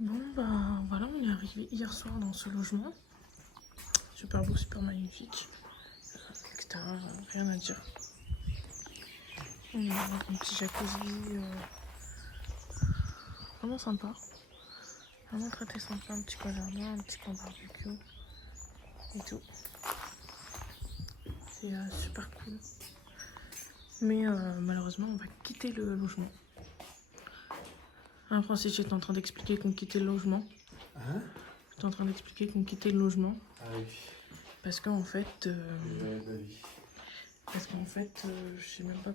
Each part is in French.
Bon, bah voilà, on est arrivé hier soir dans ce logement. Super beau, super magnifique. L'extérieur, rien à dire. On a un petit jacuzzi, vraiment sympa. Vraiment très sympa, un petit coin jardin, un petit coin barbecue et tout. C'est super cool. Mais malheureusement, on va quitter le logement. Hein, Francis, j'étais en train d'expliquer qu'on quittait le logement. Hein? J'étais en train d'expliquer qu'on quittait le logement. Ah oui. Parce qu'en fait... Oui. je sais même pas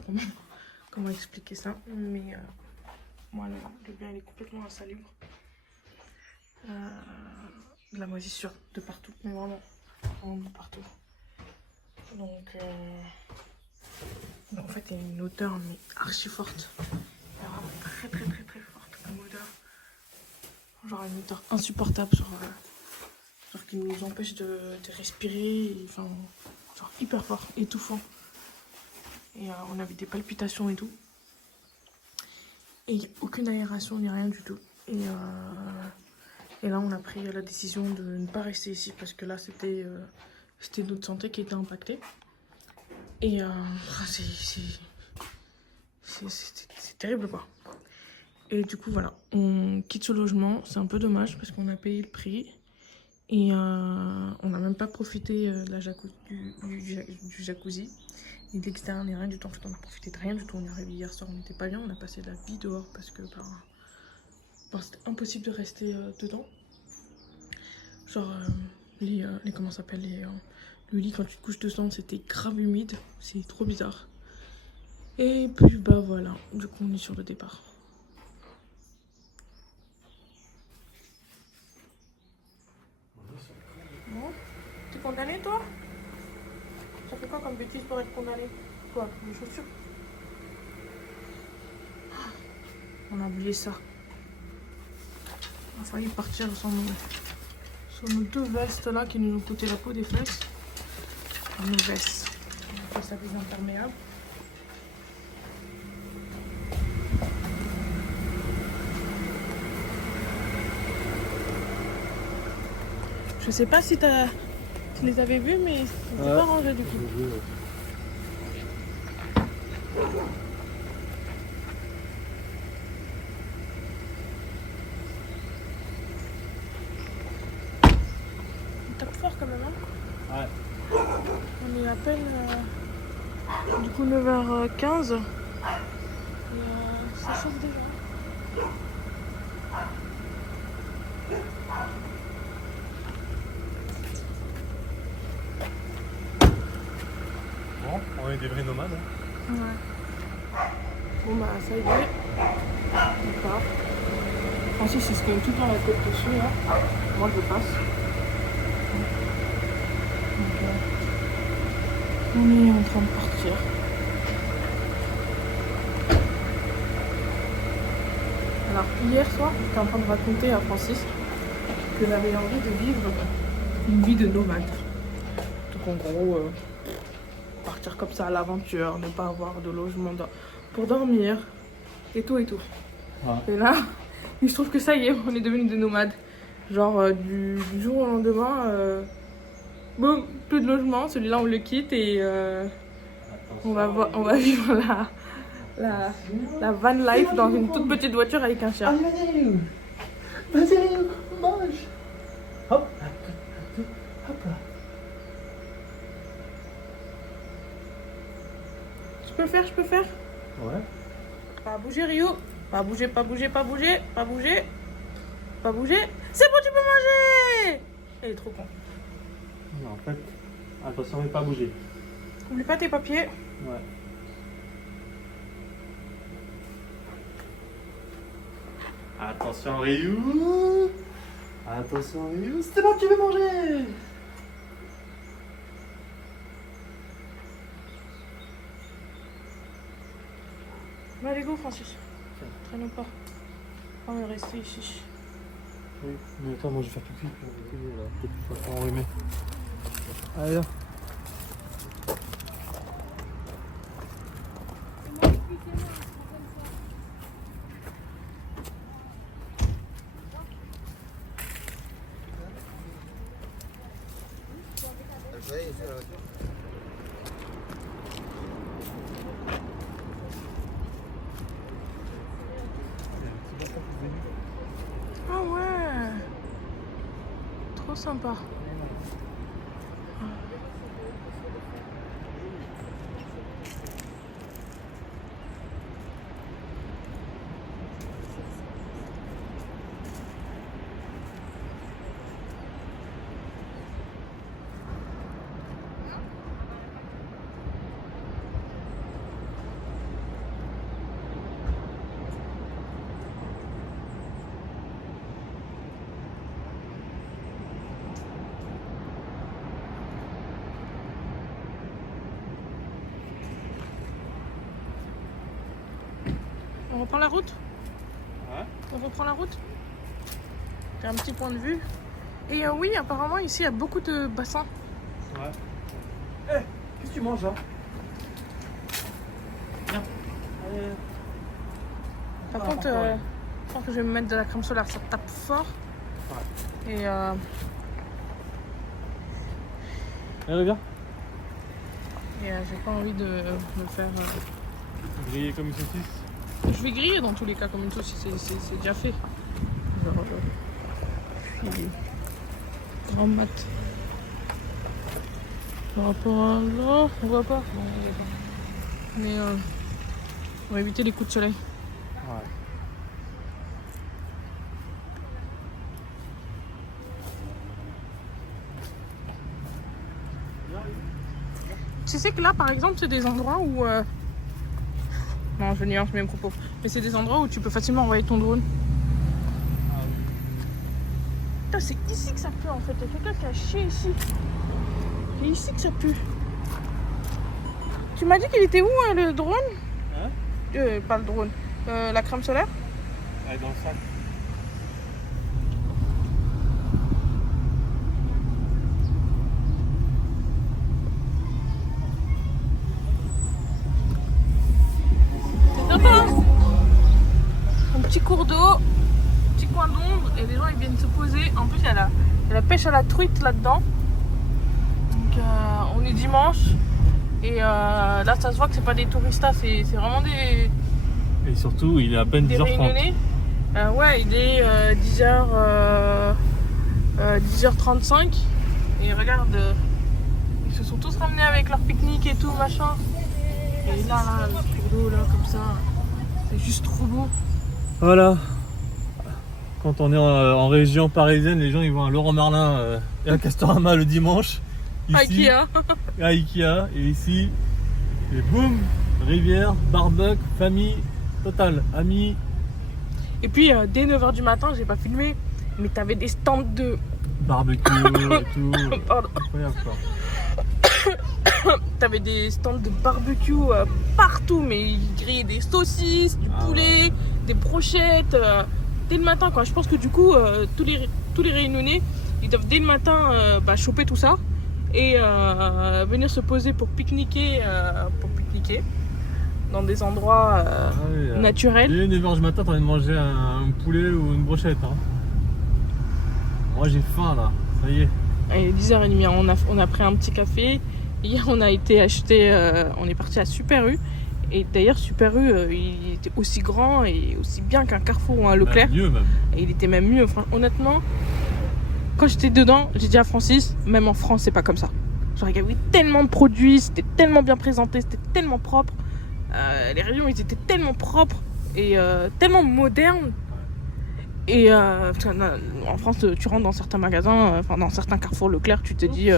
comment expliquer ça. Mais voilà, le bien il est complètement insalubre. De la moisissure de partout. Mais vraiment de partout. Donc... en fait, il y a une odeur mais archi forte. Il y a vraiment très forte comme odeur. Genre une odeur insupportable, genre qui nous empêche de respirer, enfin, genre hyper fort, étouffant. Et on avait des palpitations et tout. Et il n'y a aucune aération ni rien du tout. Et là, on a pris la décision de ne pas rester ici parce que là, c'était notre santé qui était impactée. Et c'est terrible, quoi. Et du coup, voilà, on quitte ce logement. C'est un peu dommage parce qu'on a payé le prix. Et on n'a même pas profité de la du jacuzzi. Ni d'extérieur, ni rien du tout. En fait, on a profité de rien du tout. On est arrivé hier soir, on n'était pas bien. On a passé de la vie dehors parce que c'était impossible de rester dedans. Genre, comment ça s'appelle le lit, quand tu te couches dedans, c'était grave humide. C'est trop bizarre. Et puis, bah voilà. Du coup, on est sur le départ. Bon, t'es condamné, toi? Ça fait quoi comme bêtise pour être condamné? Quoi, les chaussures? On a oublié ça. On a failli partir sans nos deux vestes là qui nous ont coûté la peau des fesses. Nos vestes. On a fait ça des imperméables. Je sais pas si tu les avais vus, mais c'était pas rangé du coup. On tape fort quand même, hein? Ouais. On est à peine du coup 9h15. Et ça chauffe déjà. Bon, on est des vrais nomades. Hein. Ouais. Bon bah ça y est. On part. Francis il se cogne tout le temps la tête dessus là. Moi je passe. Donc, on est en train de partir. Alors hier soir, j'étais en train de raconter à Francis que j'avais envie de vivre une vie de nomade. Donc en gros, partir comme ça à l'aventure, ne pas avoir de logement pour dormir et tout et tout. Ouais. Et là, il se trouve que ça y est, on est devenus des nomades. Genre du jour au lendemain, boum, plus de logement, celui-là on le quitte et on va vivre la van life dans une toute petite voiture avec un chien. Vas-y, mange. Hop, hop là. Je peux faire. Ouais. Pas bouger Rio. Pas bouger. C'est bon, tu peux manger. Elle est trop con. Non, en fait, attention, mais pas bouger. Oublie pas tes papiers. Ouais. Attention, Ryu. Attention, Ryu. C'est bon, tu veux manger. Bah, allez, go, Francis. Traîne pas. On va rester ici. Oui, mais attends, moi je vais faire pipi. Peut-être pas enrhumé. Allez, là. Ah ouais. Trop sympa. On reprend la route? Ouais. On reprend la route? T'as un petit point de vue. Et oui, apparemment ici il y a beaucoup de bassins. Ouais. Eh, qu'est-ce que tu manges là? Viens. Par contre, je pense que je vais me mettre de la crème solaire, ça tape fort. Ouais. Et Allez, viens. j'ai pas envie de me faire. Griller comme une saucisse. Je vais griller dans tous les cas comme une saucisse, c'est déjà fait. Genre, puis grand mat. Par rapport à là, on voit pas. Non, on voit pas. Mais on va éviter les coups de soleil. Ouais. Tu sais que là, par exemple, c'est des endroits où... Non, je nuance mes propos. Mais c'est des endroits où tu peux facilement envoyer ton drone. Ah oui. Putain, c'est ici que ça pue en fait. Il y a quelqu'un qui a chié ici. C'est ici que ça pue. Tu m'as dit qu'il était où le drone? Hein? Pas le drone. La crème solaire? Elle est dans le sac. C'est sympa, hein? Un petit cours d'eau, petit coin d'ombre, et les gens ils viennent se poser. En plus, il y a la pêche à la truite là-dedans. Donc, on est dimanche. Et là, ça se voit que c'est pas des touristas, c'est vraiment des. Et surtout, il est à peine Des 10h30. Réunionnais. Ouais, il est 10h35. Et regarde, ils se sont tous ramenés avec leur pique-nique et tout, machin. Et là, le cours d'eau, là, comme ça, c'est juste trop beau. Voilà. Quand on est en région parisienne, les gens ils vont à Leroy Merlin et à Castorama le dimanche. Ici, Ikea. à Ikea. Et ici, et boum, rivière, barbecue, famille, totale, amis. Et puis, dès 9h du matin, j'ai pas filmé, mais t'avais des stands de. Barbecue et tout. Pardon. Incroyable quoi. T'avais des stands de barbecue partout, mais ils grillaient des saucisses, du poulet, des brochettes. Dès le matin, quoi. Je pense que du coup, tous les Réunionnais, ils doivent dès le matin choper tout ça et venir se poser pour pique-niquer dans des endroits naturels. Dès 9h du matin, t'as envie de manger un poulet ou une brochette. Hein. Moi j'ai faim là, ça y est. Et 10h30, on a pris un petit café. Hier, on a été acheter, on est parti à Super U. Et d'ailleurs, Super U, il était aussi grand et aussi bien qu'un Carrefour ou un Leclerc. Bah, mieux même. Et il était même mieux. Enfin, honnêtement, quand j'étais dedans, j'ai dit à Francis, même en France, c'est pas comme ça. Genre, il y avait tellement de produits, c'était tellement bien présenté, c'était tellement propre. Les rayons, ils étaient tellement propres et tellement modernes. Et en France, tu rentres dans certains magasins, dans certains Carrefour Leclerc, tu te dis...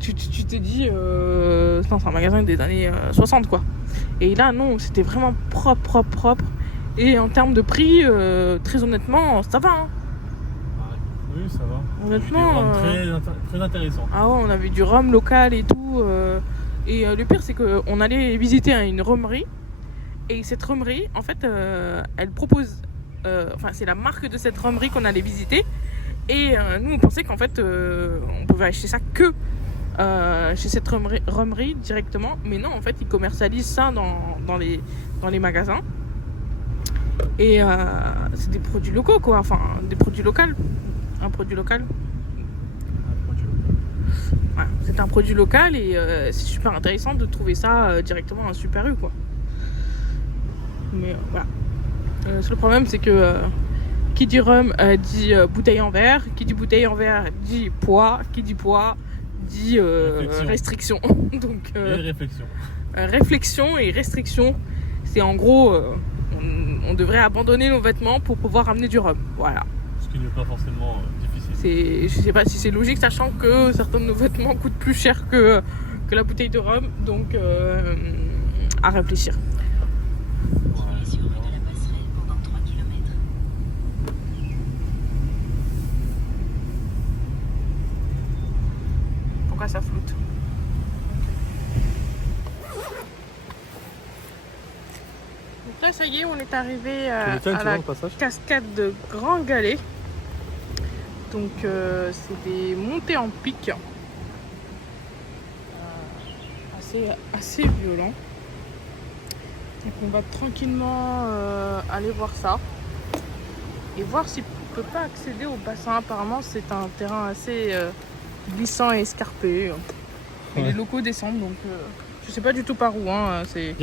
tu te dis, c'est un magasin des années 60 quoi. Et là non, c'était vraiment propre. Et en termes de prix, très honnêtement, ça va. Hein. Oui, ça va. Honnêtement, très intéressant. Ah ouais, on avait du rhum local et tout. Et le pire, c'est qu'on allait visiter une rhumerie. Et cette rhumerie, en fait, elle propose... c'est la marque de cette rhumerie qu'on allait visiter. Et nous, on pensait qu'en fait, on pouvait acheter ça que chez cette rhumerie directement. Mais non, en fait, ils commercialisent ça dans les magasins. Et c'est des produits locaux, quoi. Enfin, des produits locaux. Un produit local. Voilà, c'est un produit local et c'est super intéressant de trouver ça directement à un Super U, quoi. Mais voilà. Le seul problème, c'est que qui dit rhum dit bouteille en verre, qui dit bouteille en verre dit poids, qui dit poids dit restriction. Donc réflexion et restriction, c'est en gros on devrait abandonner nos vêtements pour pouvoir ramener du rhum. Voilà. Ce qui n'est pas forcément difficile. Je sais pas si c'est logique, sachant que certains de nos vêtements coûtent plus cher que la bouteille de rhum, donc à réfléchir. Pourquoi ça floute? Donc là, ça y est, on est arrivé à la cascade de Grand Galet. Donc c'est des montées en pic assez violents. Donc on va tranquillement aller voir ça et voir si on peut pas accéder au bassin. Apparemment c'est un terrain assez glissant et escarpé. Et les locaux descendent, donc je sais pas du tout par où, hein. C'est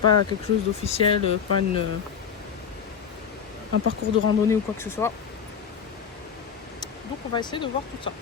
pas quelque chose d'officiel, pas un parcours de randonnée ou quoi que ce soit. Donc on va essayer de voir tout ça.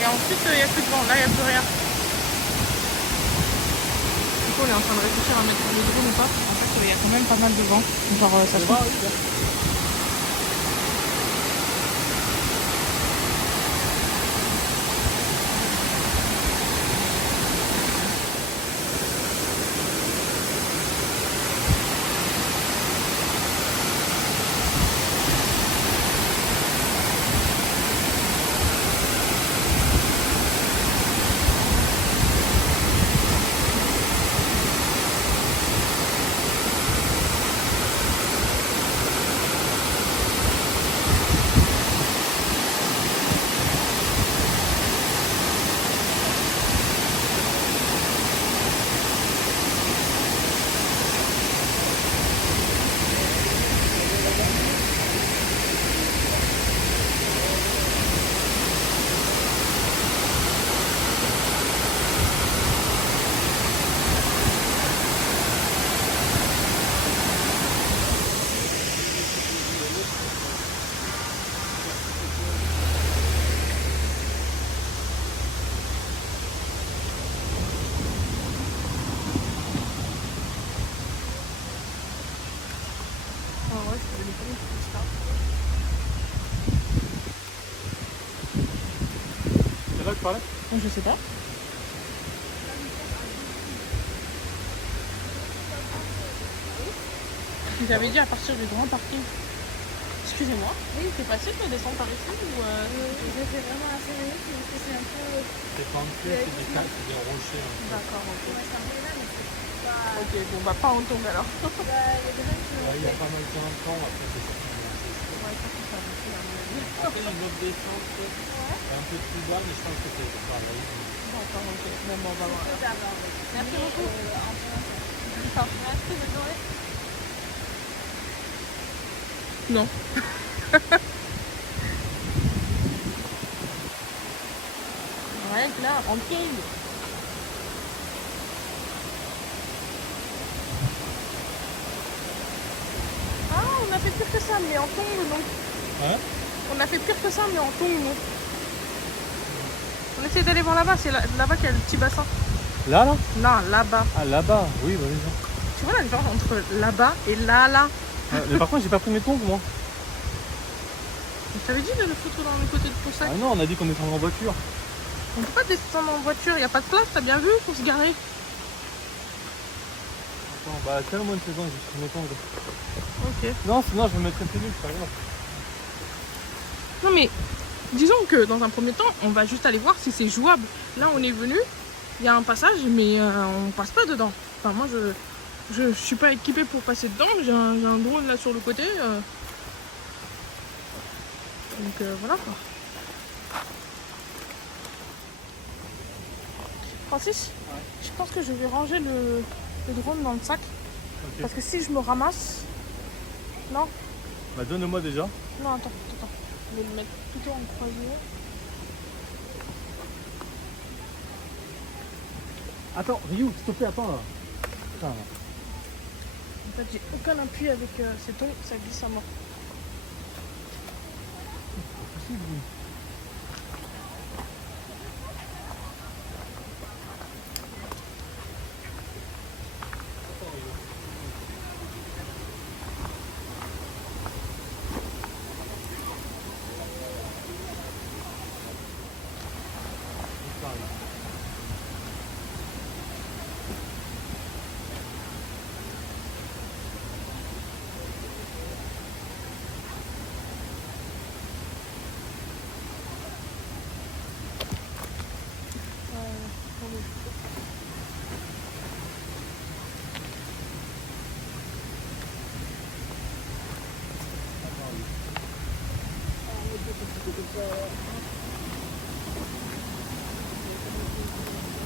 Et ensuite, il n'y a plus de vent. Là, il n'y a plus rien. Du coup, on est en train de réfléchir à mettre le drone ou pas. En fait, il y a quand même pas mal de vent. Genre, ça se C'est là que tu parlais? Je sais pas. Vous avez dit à partir du grand parking. Excusez-moi. Oui, c'est facile de descendre par ici ou Je fais vraiment assez minutes parce que c'est un peu. C'est pas un peu, c'est des cailles, c'est des rochers. D'accord, ok. Ouais, c'est un peu là, mais c'est pas. Ok, bon bah pas on tombe alors. Il y a des gens qui Il y a pas mal de temps, après c'est sorti. Ouais, ça peut faire beaucoup, à mon avis. Après, il y a une autre descente un peu plus bas, mais je pense que c'est pareil. D'accord, ok. Bon, on va voir. alors. Merci beaucoup. Merci, bonne journée. Non. Rien que là, en pied. fait pire que ça, mais en tongs, non. Hein? On a fait pire que ça, mais en tongs, non. On essaie d'aller voir là-bas, c'est là-bas qu'il y a le petit bassin. Là, là? Non, là-bas. Ah, là-bas, oui, bah oui. Tu vois la différence entre là-bas et là? Mais par contre, j'ai pas pris mes tongs, moi. Je t'avais dit de le foutre dans le côté de ton sac. Ah non, on a dit qu'on descendrait en voiture. On peut pas descendre en voiture, il n'y a pas de place, t'as bien vu, pour se garer. Attends, bah tiens-moi une seconde, j'ai pris mes tongs. Ok. Non, sinon je me mettrais pieds nus, c'est pas grave. Non mais, disons que dans un premier temps, on va juste aller voir si c'est jouable. Là, on est venu, il y a un passage, mais on passe pas dedans. Enfin, moi, je suis pas équipée pour passer dedans, j'ai un drone là sur le côté. Donc voilà quoi. Francis, je pense que je vais ranger le drone dans le sac. Ok. Parce que si je me ramasse... Non, Bah donne-moi déjà. non, attends. Je vais le mettre plutôt en croisée. Attends, Ryu, s'il te plaît, attends là. Putain. En fait, j'ai aucun appui avec ces tongs, ça glisse à mort. C'est possible, lui.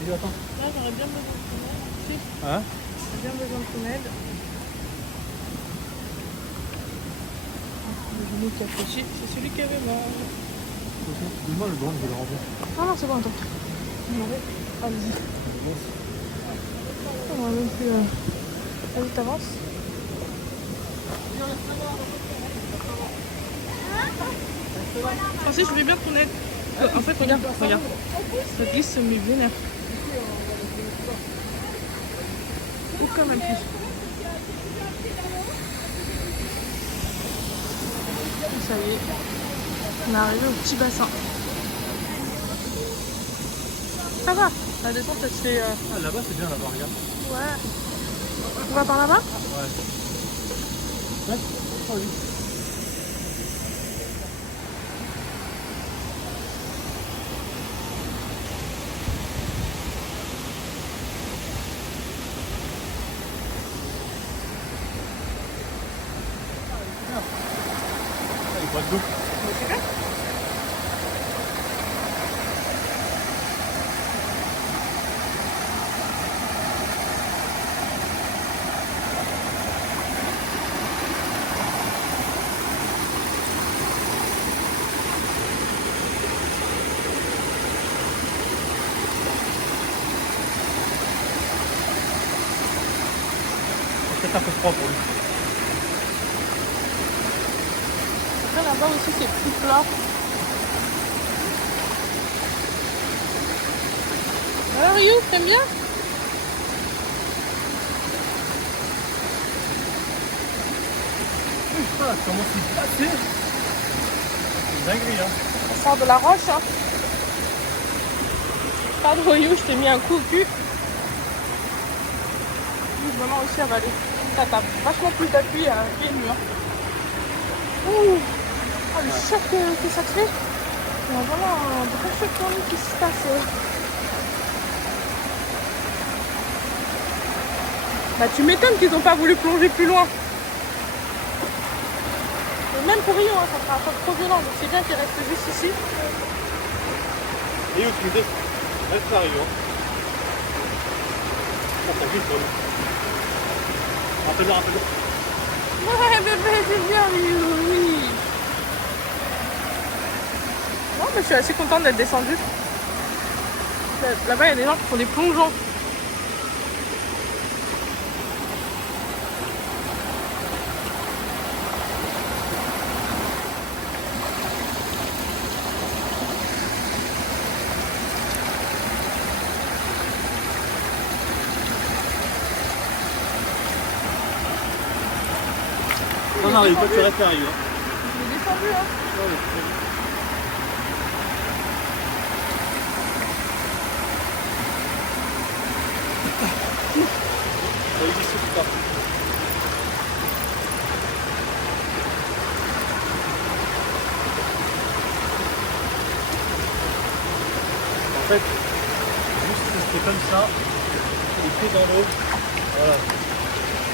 Ryu, attends. Là, j'aurais bien besoin de ton aide. Si, Hein? j'ai bien besoin de ton aide. Le genou qui a fléchi, c'est celui qui avait mal. Donne-moi le drone, je vais le ranger. Non, c'est bon, attends. Allez-y. On va même plus... Vas-y, t'avances. Francis, je veux bien ton aide. En fait, regarde. Ça glisse, mais vénère. Aucun même plus. Ça y est. On est arrivé au petit bassin. Ça va. La descente, elle se fait... Ah, là-bas, c'est bien là-bas, regarde. Ouais. On va par là-bas? Ouais. Ouais, oh, oui. Il boit de l'eau. Mais c'est clair. C'est peut-être un peu froid pour lui. Après, là-bas aussi, c'est plus plat. Alors, Ryu, t'aimes bien? Ah, comment c'est passé? C'est dinguerie, hein. On sort de la roche, hein. Pardon, Ryu, je t'ai mis un coup au cul. J'ai vraiment réussi à avaler. Ça tape vachement plus d'appui à pied le mur. Ouh. Oh, le choc que ça te fait. Il y a vraiment un gros choc thermique qui se passe. Bah, tu m'étonnes qu'ils n'ont pas voulu plonger plus loin. Et même pour Rio, hein, ça sera un choc trop violent. Donc c'est bien qu'il reste juste ici. Et où tu me dis? Reste là, Ryu. Oh, t'as vu, toi. Rappelle-le. Ouais, bébé, c'est bien, Rio, oui. Non, mais je suis assez contente d'être descendue. Là-bas, il y a des gens qui font des plongeons. on arrive, toi tu restes arrivé. Hein. Je l'ai descendu, hein. Ouais, ouais, c'est bon. Ça existe pas. En fait, juste rester comme ça, les pieds dans l'eau, voilà,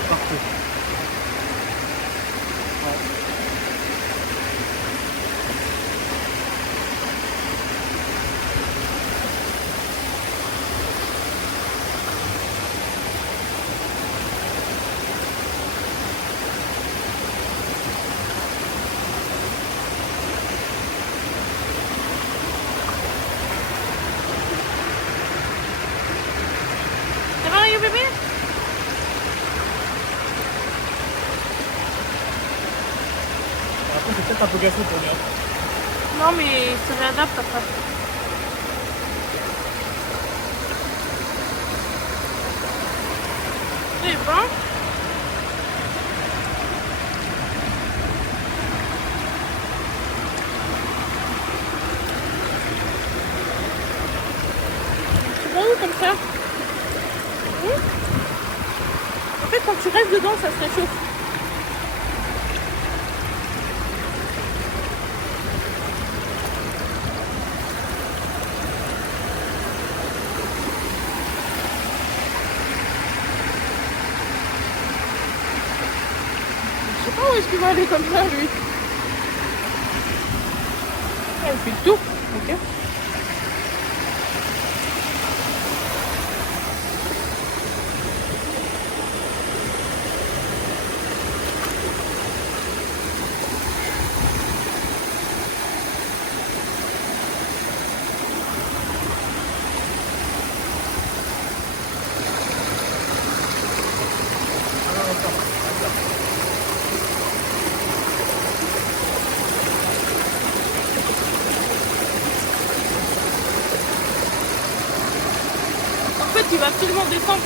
c'est parfait. Ouais. Ça va, Rio bébé? Après, c'est peut-être un peu gâché pour lui. Hein. Non, mais il se réadapte après. C'est bon. Tu vas où comme ça? En fait, quand tu restes dedans, ça se réchauffe. Je sais pas où est-ce qu'il va aller comme ça, lui. Ah, il fait le tour. Ok. En fait, il va absolument descendre.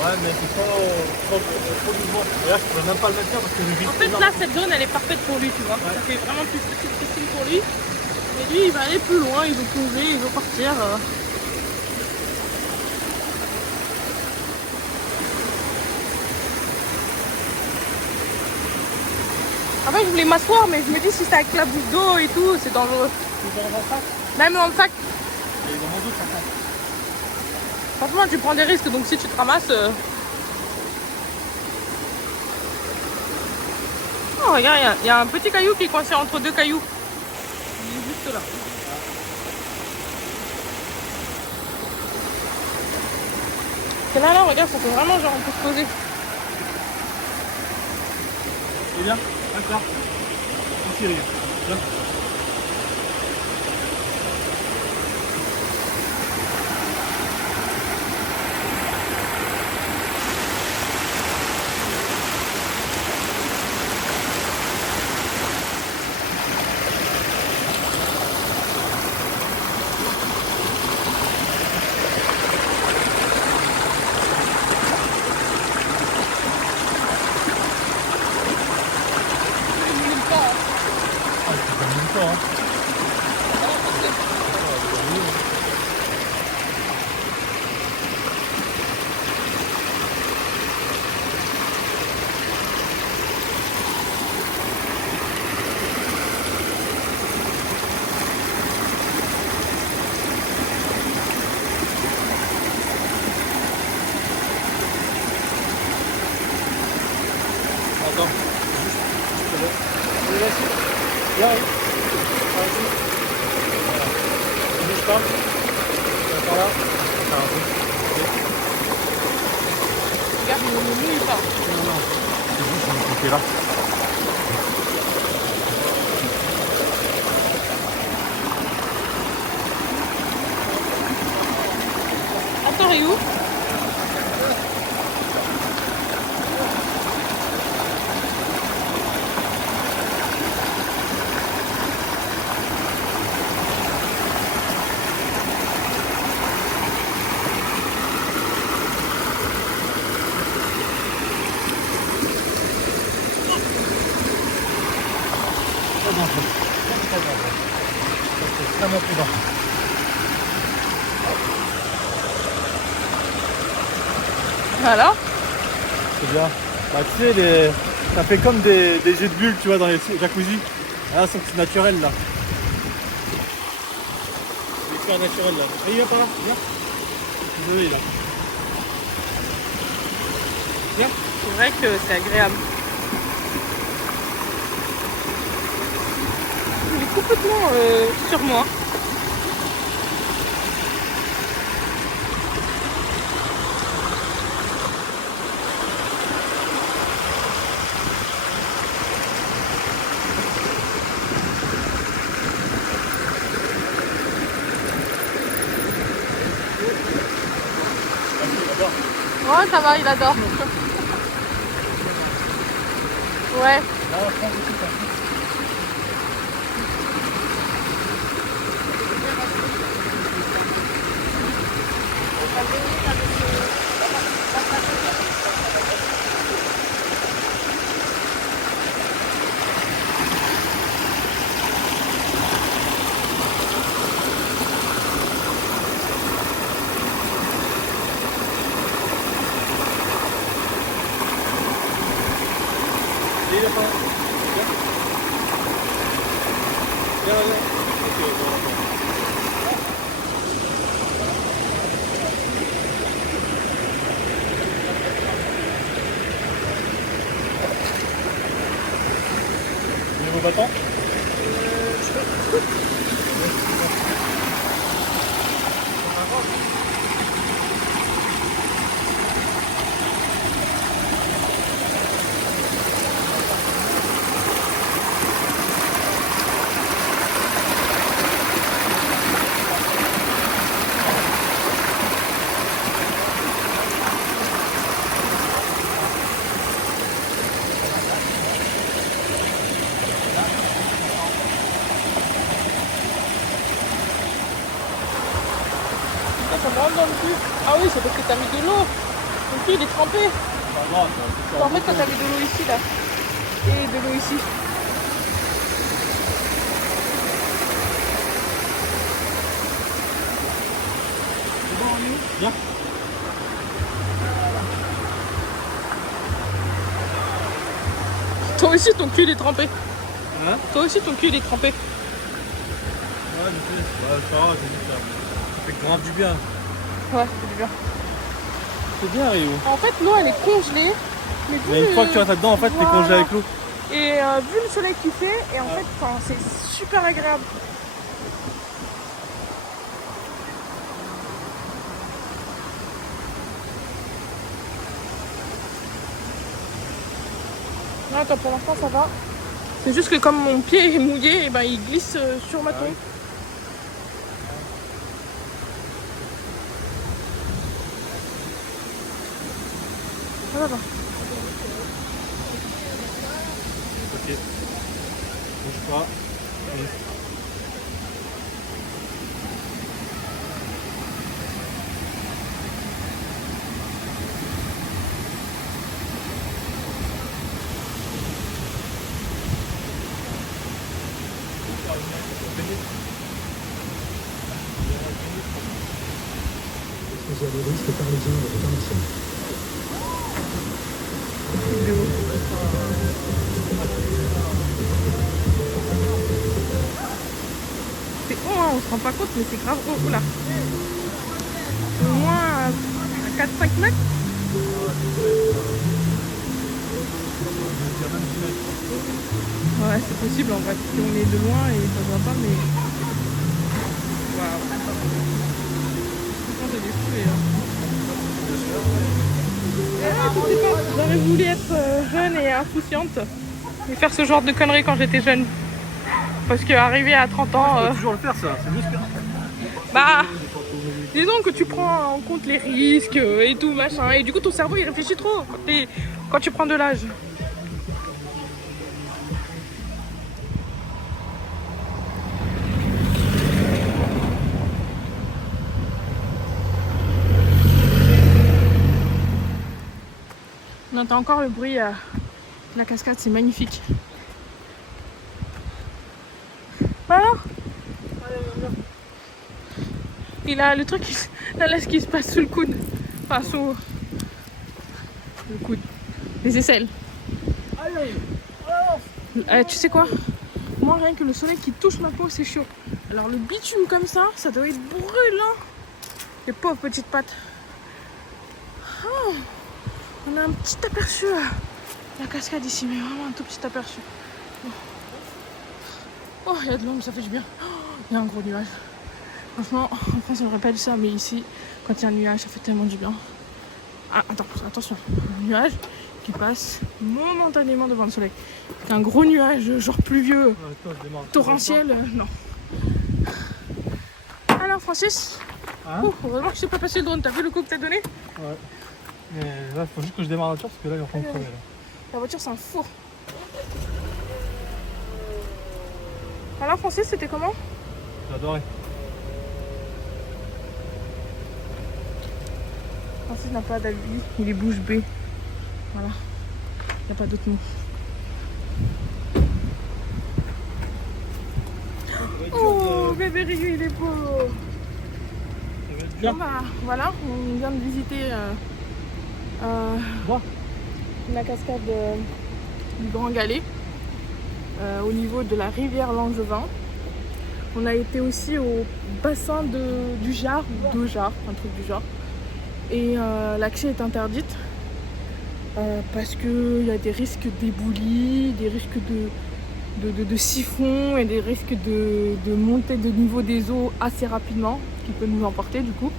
Ouais, mais c'est trop doucement. Et là, je pourrais même pas le maintenir parce que je vis. En fait, là, cette zone, elle est parfaite pour lui, tu vois. Ouais. Ça fait vraiment plus petite piscine pour lui. Et lui, il va aller plus loin, il veut plonger, il veut partir. En fait, je voulais m'asseoir, mais je me dis si c'est avec la bouche d'eau et tout, c'est dangereux. Tu vas dans le sac. Même dans le sac. Et dans mon dos, ça passe. Franchement, tu prends des risques, donc si tu te ramasses... Oh, regarde, il y a un petit caillou qui est coincé entre deux cailloux. Il est juste là. Et là, regarde, ça fait vraiment genre, on peut se poser. C'est bien. D'accord. Ici, regarde. Là. Ah, c'est pas même temps, hein. Attends. Allez, vas-y. Viens, oui. Vas-y. Voilà. Ne bouge pas. Viens par là. Faire un peu. Regarde, il ne mouille pas. Non, non. C'est juste un côté là. Attends, Rio. extrêmement prudent. Alors? C'est bien. Bah, tu sais, ça fait comme des jets de bulles, tu vois, dans les jacuzzi. Là, c'est naturel, là. C'est hyper naturel, là. Ah, il va par là, viens. Désolé, là. Viens. C'est vrai que c'est agréable. Il est complètement sur moi. Ouais, ça va, il adore. Ouais. Là, on prend tout ça. Et il a pas. Viens. Viens, viens. Ok, bon, Niveau bâton. Ça me rentre dans le cul. Ah oui, c'est parce que t'as mis de l'eau. Ton cul il est trempé. Pas grave, En fait, quand t'as mis de l'eau ici là, et de l'eau ici. C'est bon, on est où? Viens. Toi aussi, ton cul il est trempé. Hein? Toi aussi, ton cul il est trempé. Ouais, je sais. Ouais, c'est pas grave, c'est juste ça. Ça fait grave du bien. Ouais, c'est bien. C'est bien, Rio. En fait, l'eau elle est congelée. Mais, vu Mais une fois que tu rentres là-dedans, en fait, t'es congelé avec l'eau. Et vu le soleil qu'il fait, et en fait, c'est super agréable. Non, attends, pour l'instant ça va. C'est juste que comme mon pied est mouillé, et ben, il glisse sur ma tombe. Voilà. Ok. Bouge pas. Allez. Vous avez risque par les ordres de tension. C'est haut, hein, on se rend pas compte, mais c'est grave haut. Oula. Au moins à 4-5 mètres. Ouais, c'est possible en vrai. Si on est de loin et ça se voit pas, mais. Waouh. Franchement, c'est des fouets, hein. J'aurais voulu être jeune et insouciante et faire ce genre de conneries quand j'étais jeune. Parce qu'arriver à 30 ans. Tu peux toujours le faire, ça. C'est juste que. Bah. Disons que tu prends en compte les risques et tout, machin. Et du coup, ton cerveau il réfléchit trop quand tu prends de l'âge. On entend encore le bruit de la cascade, c'est magnifique. Voilà. Allez, viens. Il a le truc, là ce qui se passe sous le coude. Enfin, sous le coude. Les aisselles. Tu sais quoi? Moi, rien que le soleil qui touche ma peau, c'est chaud. Alors, le bitume comme ça doit être brûlant. Les pauvres petites pattes. Oh, on a un petit aperçu. La cascade ici, mais vraiment un tout petit aperçu. Oh, il y a de l'ombre, ça fait du bien. Oh, il y a un gros nuage. Franchement, en France, on ne pas dit ça, mais ici, quand il y a un nuage, ça fait tellement du bien. Ah, attends, attention. Un nuage qui passe momentanément devant le soleil. Un gros nuage, genre pluvieux, torrentiel, non. Alors, Francis, heureusement que je t'ai pas passé le drone. T'as vu le coup que t'as donné? Ouais. Mais là, il faut juste que je démarre la voiture parce que là, il est en train de crever. La voiture, c'est un four. Alors, Francis, c'était comment? J'ai adoré. Francis n'a pas d'avis, il est bouche bée. Voilà, il n'y a pas d'autre mot. Oh, bébé Rigu, il est beau. Bon, bah, voilà, on vient de visiter la cascade du Grand Galet au niveau de la rivière Langevin. On a été aussi au bassin du Jard, ou de Jard, un truc du genre. Et l'accès est interdite parce qu'il y a des risques d'éboulis, des risques de siphon et des risques de montée de niveau des eaux assez rapidement, qui peut nous emporter du coup.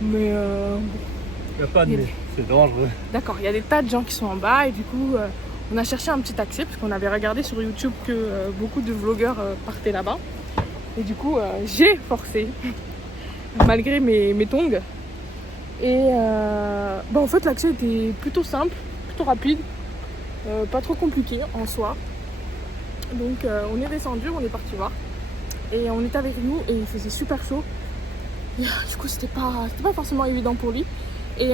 Mais il n'y a pas de nez, c'est dangereux. D'accord, il y a des tas de gens qui sont en bas et du coup on a cherché un petit accès parce qu'on avait regardé sur YouTube que beaucoup de vlogueurs partaient là-bas. Et du coup j'ai forcé malgré mes tongs. Et en fait l'accès était plutôt simple, plutôt rapide, pas trop compliqué en soi. Donc on est descendu, on est parti voir. Et on était avec nous et il faisait super chaud. Et, du coup c'était pas forcément évident pour lui. Et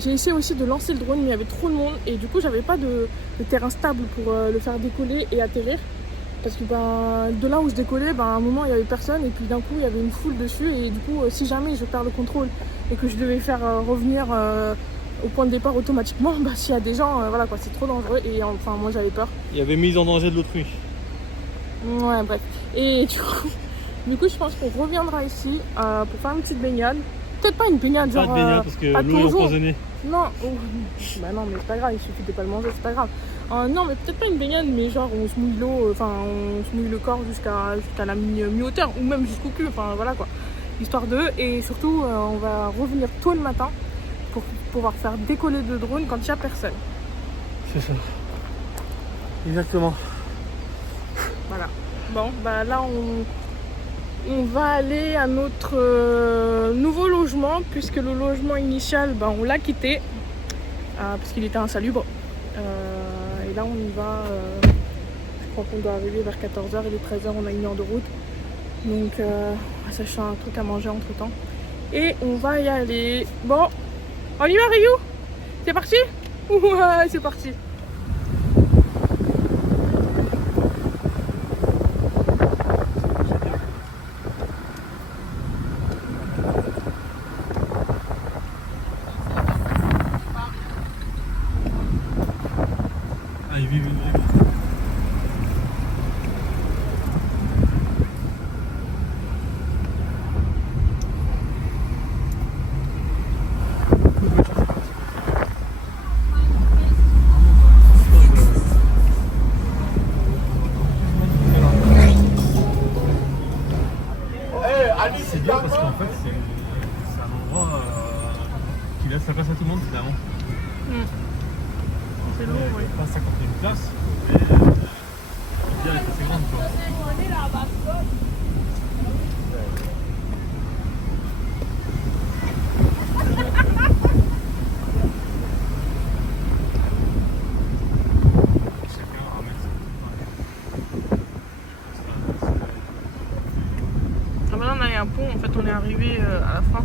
j'ai essayé aussi de lancer le drone mais il y avait trop de monde. Et du coup j'avais pas de terrain stable pour le faire décoller et atterrir. Parce que de là où je décollais, à un moment il n'y avait personne et puis d'un coup il y avait une foule dessus et du coup si jamais je perds le contrôle et que je devais faire revenir au point de départ automatiquement, s'il y a des gens, voilà quoi, c'est trop dangereux et enfin moi j'avais peur. Il y avait mise en danger de l'autrui. Ouais bref. Et du coup je pense qu'on reviendra ici pour faire une petite baignade. Peut-être pas une baignade genre... Pas de baignade parce que pas l'eau est plongeon. empoisonnée. Non, non mais c'est pas grave, il suffit de pas le manger, c'est pas grave. Non mais peut-être pas une baignade mais genre on se mouille l'eau, on se mouille le corps jusqu'à la mi-hauteur ou même jusqu'au cul, enfin voilà quoi. Histoire d'eux et surtout on va revenir tôt le matin pour pouvoir faire décoller le drone quand il n'y a personne. C'est ça. Exactement. Voilà. Bon là on va aller à notre nouveau logement puisque le logement initial on l'a quitté parce qu'il était insalubre. Et là on y va, je crois qu'on doit arriver vers 14h et les 13h on a 1 heure de route. Donc on va s'acheter un truc à manger entre temps. Et on va y aller. Bon, on y va Ryu? C'est parti? Ouais, c'est parti. Ah, il vit. C'est bien parce qu'en fait c'est un endroit qui laisse la place à tout le monde finalement. C'est lourd, oui. Pas 51 places, mais bien elle est assez grande quoi. Là on a un pont, en fait on est arrivé à la fin.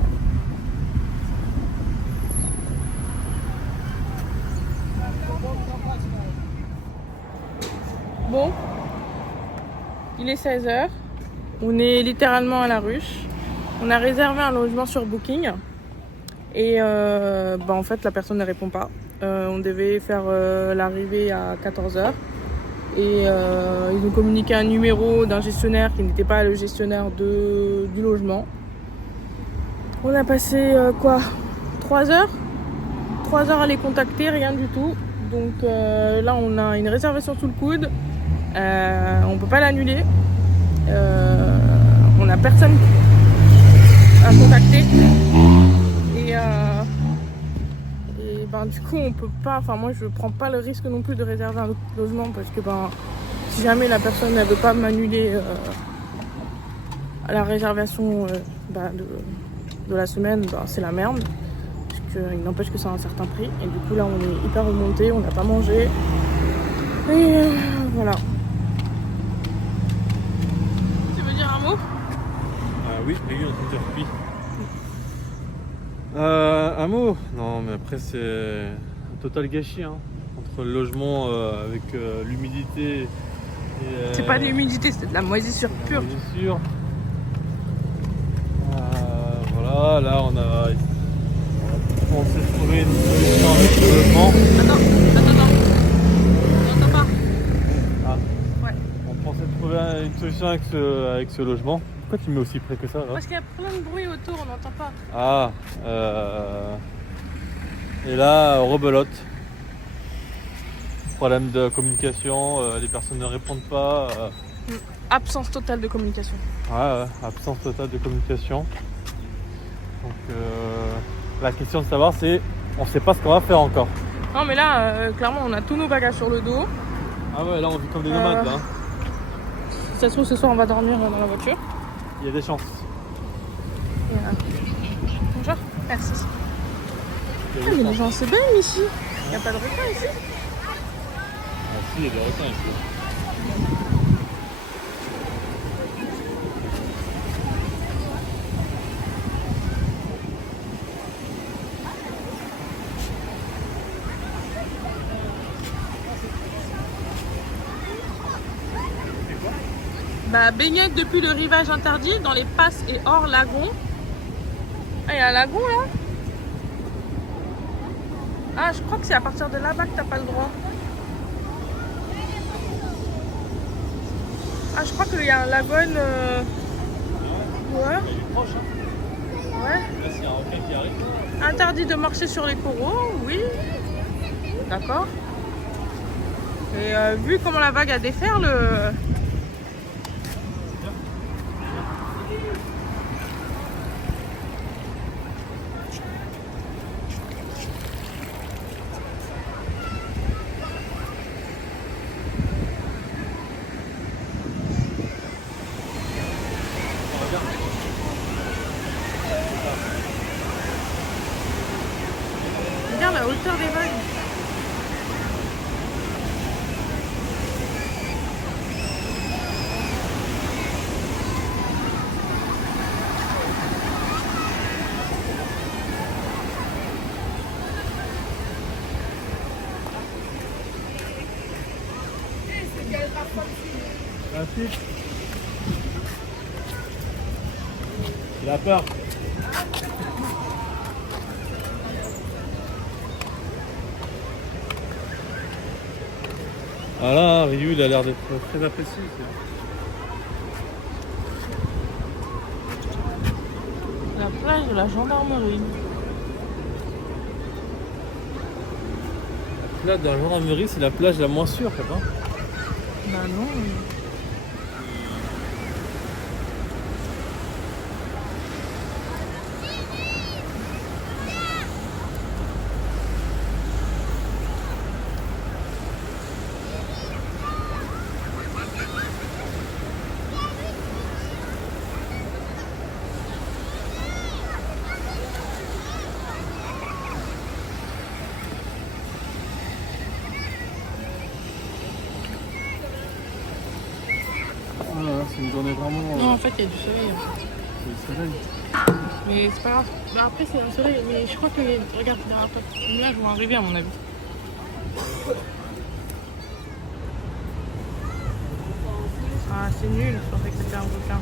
Bon, il est 16h, on est littéralement à la ruche. On a réservé un logement sur Booking et en fait la personne ne répond pas. On devait faire l'arrivée à 14h et ils nous communiquaient un numéro d'un gestionnaire qui n'était pas le gestionnaire du logement. On a passé 3 heures 3 heures à les contacter, rien du tout. Donc là on a une réservation sous le coude, on peut pas l'annuler, on a personne à contacter et du coup on peut pas, moi je prends pas le risque non plus de réserver un autre logement parce que si jamais la personne ne veut pas m'annuler la réservation de la semaine, c'est la merde. Il n'empêche que c'est un certain prix et du coup là on est hyper remonté, on n'a pas mangé et voilà. Tu veux dire un mot? Oui, on s'interpie. Un mot? Non, mais après c'est un total gâchis hein. Entre le logement avec l'humidité et... C'est pas de l'humidité, c'est de la moisissure pure. Moisissure. Voilà, là on a pensé trouver une solution avec le logement. Attends. On n'entend pas. Ah. Ouais. On pensait trouver une solution avec ce logement. Pourquoi tu mets aussi près que ça là? Parce qu'il y a plein de bruit autour, on n'entend pas. Ah, et là, rebelote. Problème de communication, les personnes ne répondent pas. Absence totale de communication. Ouais, absence totale de communication. Donc la question de savoir c'est, on sait pas ce qu'on va faire encore. Non mais là, clairement, on a tous nos bagages sur le dos. Ah ouais, là on vit comme des nomades là. Si ça se trouve, ce soir, on va dormir dans la voiture. Il y a des chances. Bonjour, merci. Il y a des Mais chances. les gens se baignent ici. Il n'y a pas de requins ici. Ah si, il y a des requins ici. Baignade depuis le rivage interdit dans les passes et hors lagon. Ah, il y a un lagon là. Ah, je crois que c'est à partir de là-bas que t'as pas le droit. Ah, je crois qu'il y a un lagon. Ouais. Il est proche hein. Ouais. Là s'il y a un requin qui arrive. Interdit de marcher sur les coraux, oui. D'accord. Et vu comment la vague a déferle. Regarde la hauteur des vagues. Ensuite, il a peur. Ah là, Ryu, il a l'air d'être très apprécié. La plage de la gendarmerie. Là, dans la gendarmerie, c'est la plage la moins sûre, je sais pas. Bah non. C'est une journée vraiment. Non, en fait, il y a du soleil. C'est le soleil. Mais c'est pas grave. Après, c'est un soleil. Mais je crois que, regarde, derrière toi, les nuages vont arriver, à mon avis. Ah, c'est nul. Je pensais que c'était un requin.